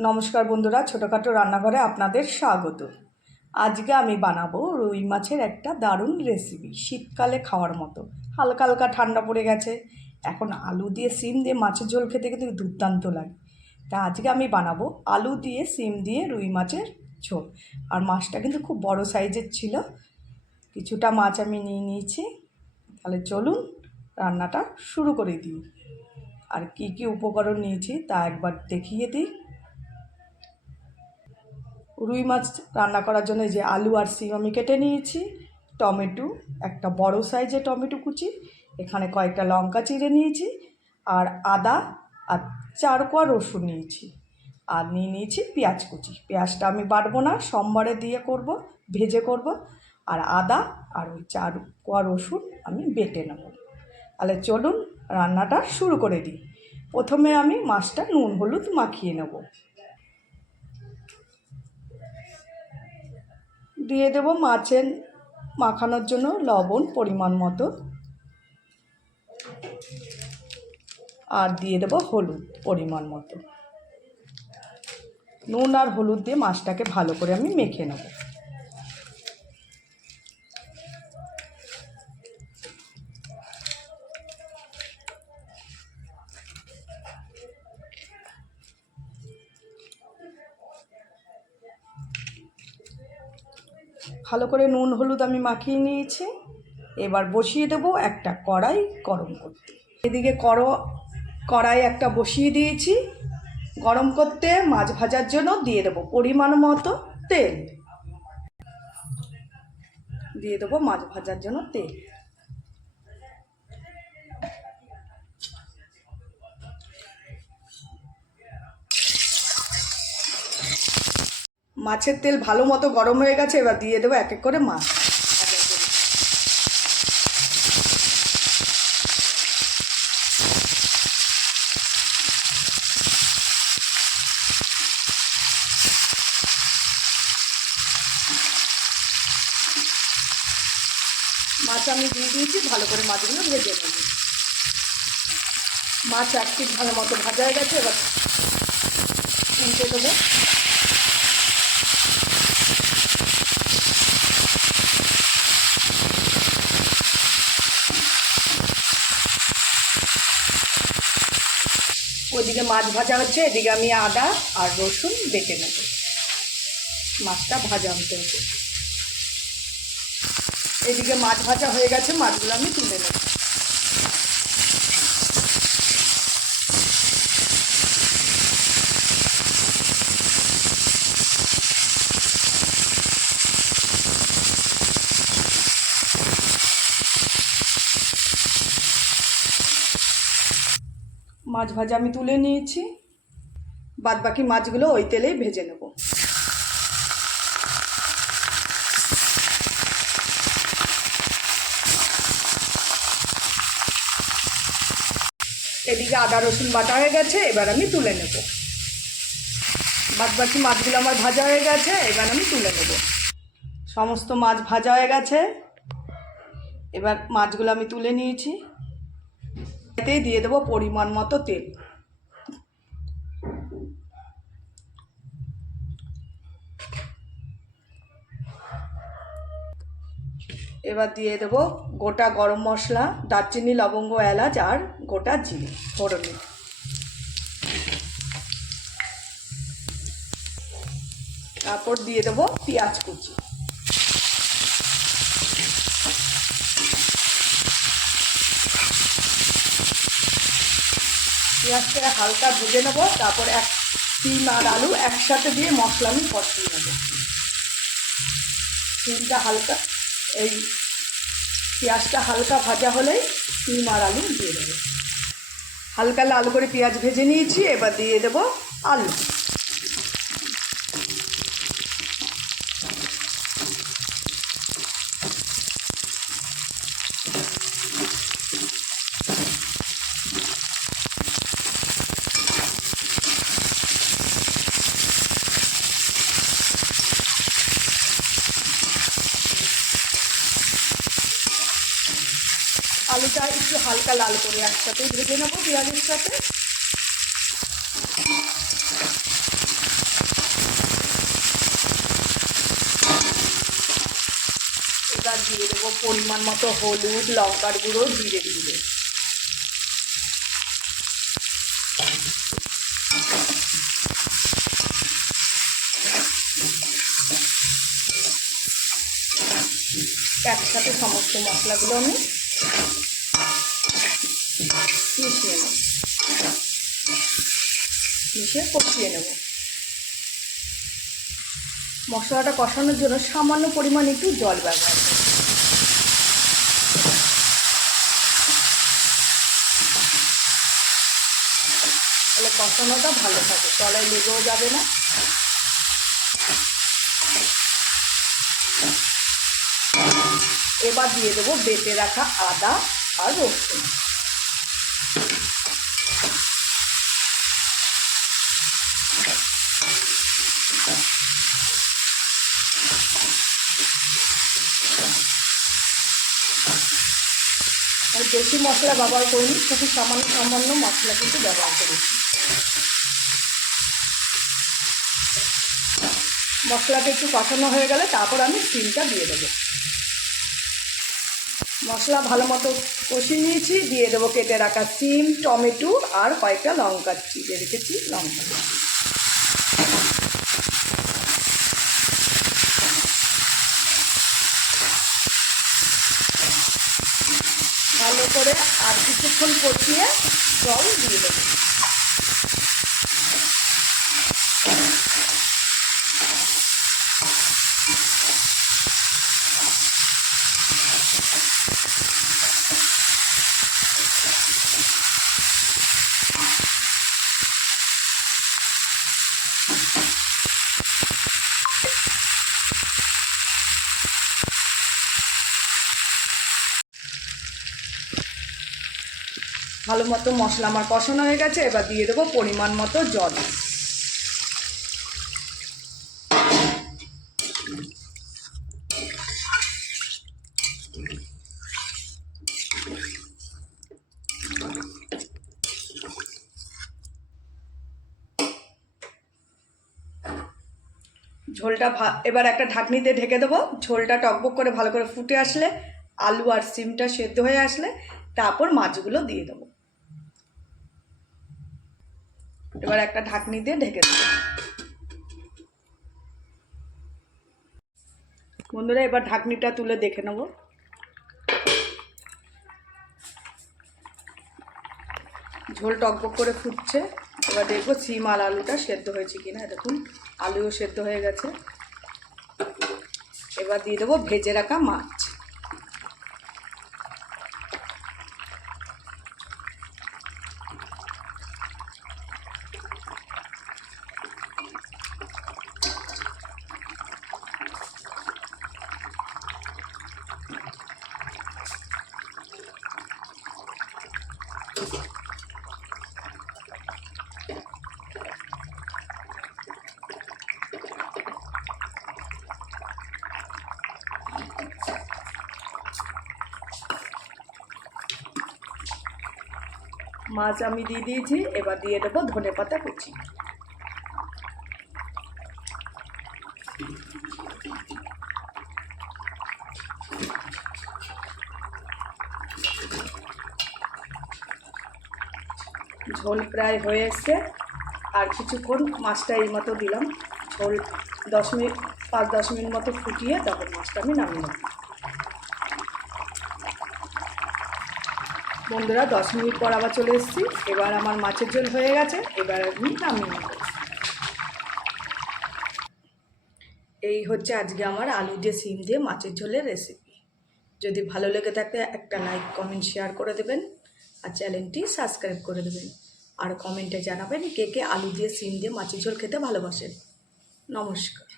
নমস্কার বন্ধুরা, ছোটোখাটো রান্নাঘরে আপনাদের স্বাগত। আজকে আমি বানাবো রুই মাছের একটা দারুণ রেসিপি শীতকালে খাওয়ার মতো। হালকা হালকা ঠান্ডা পড়ে গেছে। এখন আলু দিয়ে সিম দিয়ে মাছের ঝোল খেতে কিন্তু দুর্দান্ত লাগে। তা আজকে আমি বানাবো আলু দিয়ে সিম দিয়ে রুই মাছের ঝোল। আর মাছটা কিন্তু খুব বড় সাইজের ছিল। কিছুটা মাছ আমি নিয়ে নিয়েছি। তাহলে চলুন রান্নাটা শুরু করে দিই। আর কি কি উপকরণ নিয়েছি তা একবার দেখিয়ে দিই। রুই মাছ রান্না করার জন্য যে আলু আর সিম আমি কেটে নিয়েছি, টমেটো, একটা বড় সাইজের টমেটো কুচি, এখানে কয়েকটা লঙ্কা চিড়ে নিয়েছি আর আদা আর চার কোয়া রসুন নিয়েছি। আর নিয়ে নিয়েছি পেঁয়াজ কুচি। পেঁয়াজটা আমি বাটবো না, সোমবারে দিয়ে করব, ভেজে করব। আর আদা আর ওই চার কোয়া রসুন আমি বেটে নেব। তাহলে চলুন রান্নাটা শুরু করে দিই। প্রথমে আমি মাছটা নুন, হলুদ মাখিয়ে নেব। দিয়ে দেব মাছের মাখানোর জন্য লবণ পরিমাণ মতো। আর দিয়ে দেব হলুদ পরিমাণ মতো। নুন আর হলুদ দিয়ে মাছটাকে ভালো করে আমি মেখে নেব। ভালো করে নুন, হলুদ আমি মাখিয়ে নিয়েছি। এবার বসিয়ে দেবো একটা কড়াই গরম করতে। এদিকে কর, কড়াই একটা বসিয়ে দিয়েছি। গরম করতে মাছ ভাজার জন্য দিয়ে দেবো পরিমাণ মতো তেল। দিয়ে দেবো মাছ ভাজার জন্য তেল। মাছের তেল ভালো মতো গরম হয়ে গেছে, এবার দিয়ে দেবো এক এক করে মাছ। মাছ আমি দিয়ে দিয়েছি, ভালো করে মাছগুলো ভেজে নেব। মাছ এক ভালো মতো ভাজা হয়ে গেছে, এবার দেবো। ওইদিকে মাছ ভাজা হচ্ছে, এদিকে আমি আদা আর রসুন বেটে নেব। মাছটা ভাজা হতে হচ্ছে এদিকে মাছ ভাজা হয়ে গেছে, মাছগুলো আমি তুলে নেব। মাছ ভাজা আমি তুলে নিয়েছি। বাদ বাকি মাছগুলো ওই তেলেই ভেজে নেব। এদিকে আদা, রসুন বাটা হয়ে গেছে, এবার আমি তুলে নেব। বাদ বাকি মাছগুলো আমার ভাজা হয়ে গেছে, এবার আমি তুলে নেব। সমস্ত মাছ ভাজা হয়ে গেছে। এবার মাছগুলো আমি তুলে নিয়েছি। এতেই দিয়ে দেবো পরিমাণ মতো তেল। এবার দিয়ে দেবো গোটা গরম মশলা, দারচিনি, লবঙ্গ, এলাচ আর গোটা জিরে, ফোড়নে। তারপর দিয়ে দেবো পেঁয়াজ কুচি। পেঁয়াজটা হালকা ভেজে নেব, তারপর এক তিন আর আলু একসাথে দিয়ে মশলা আমি কষিয়ে নেব। তিনটা হালকা, এই পেঁয়াজটা হালকা ভাজা হলেই তিন আর আলু দিয়ে দেবো। হালকা লাল করে পেঁয়াজ ভেজে নিয়েছি, এবার দিয়ে দেবো আলু। আলুটা একটু হালকা লাল করে একসাথে ভেজে নেব পেঁয়াজের সাথে। এবার দিয়ে দেবো পরিমাণ মতো হলুদ, লঙ্কার গুঁড়ো ধীরে ধীরে একসাথে সমস্ত মশলাগুলো আমি মিশিয়ে কষিয়ে নেব। মশলাটা কষানোর জন্য সামান্য পরিমাণ একটু জল ব্যবহার করব। তাহলে কষানোটা ভালো থাকে তলায় লেগেও যাবে না। এবার দিয়ে দেবো বেটে রাখা আদা আর রসুন। বেশি মশলা ব্যবহার করিনি, শুধু সামান্য সামান্য মশলা কিন্তু ব্যবহার করেছি। মশলাটা একটু কষানো হয়ে গেলে তারপর আমি সিমটা দিয়ে দেবো। মশলা ভালো মতো কষিয়ে নিয়েছি, দিয়ে দেবো কেটে রাখা সিম টমেটো আর কয়েকটা লঙ্কা চিড়ে রেখেছি লঙ্কা ভালো করে আর কিছুক্ষণ কষিয়ে জল দিয়ে দেবো। ভালো মতো মশলা আমার কষানো হয়ে গেছে, এবার দিয়ে দেবো পরিমাণ মতো জল। ঝোলটা এবার একটা ঢাকনি দিয়ে ঢেকে দেবো। ঝোলটা টকবক করে ভালো করে ফুটে আসলে, আলু আর সিমটা সেদ্ধ হয়ে আসলে, তারপর মাছগুলো দিয়ে দেবো। এবার একটা ঢাকনি দিয়ে ঢেকে দেবো। বন্ধুরা, এবার ঢাকনিটা তুলে দেখে নেব। ঝোল টকবক করে ফুটছে। এবার দেখব সিম আর আলুটা সেদ্ধ হয়েছে কিনা। দেখুন, আলুও সেদ্ধ হয়ে গেছে। এবার দিয়ে দেবো ভেজে রাখা মাছ। মাছ আমি দিয়ে দিয়েছি এবার দিয়ে দেবো ধনে পাতা কুচি। ঝোল প্রায় হয়ে এসছে। আর কিছুক্ষণ মাছটা এই মতো দিলাম। ঝোল দশ মিনিট, পাঁচ দশ মিনিট মতো ফুটিয়ে তখন মাছটা আমি নামিয়ে বন্ধুরা, দশ মিনিট পর আবার চলে এসেছি। এবার আমার মাছের ঝোল হয়ে গেছে। এবার আমি নামিয়ে নেব। এই হচ্ছে আজকে আমার আলু দিয়ে সিম দিয়ে মাছের ঝোলের রেসিপি যদি ভালো লেগে থাকে একটা লাইক কমেন্ট শেয়ার করে দেবেন। আর চ্যানেলটি সাবস্ক্রাইব করে দেবেন। আর কমেন্টে জানাবেন কে কে আলু দিয়ে সিম দিয়ে মাছের ঝোল খেতে ভালোবাসেন। নমস্কার।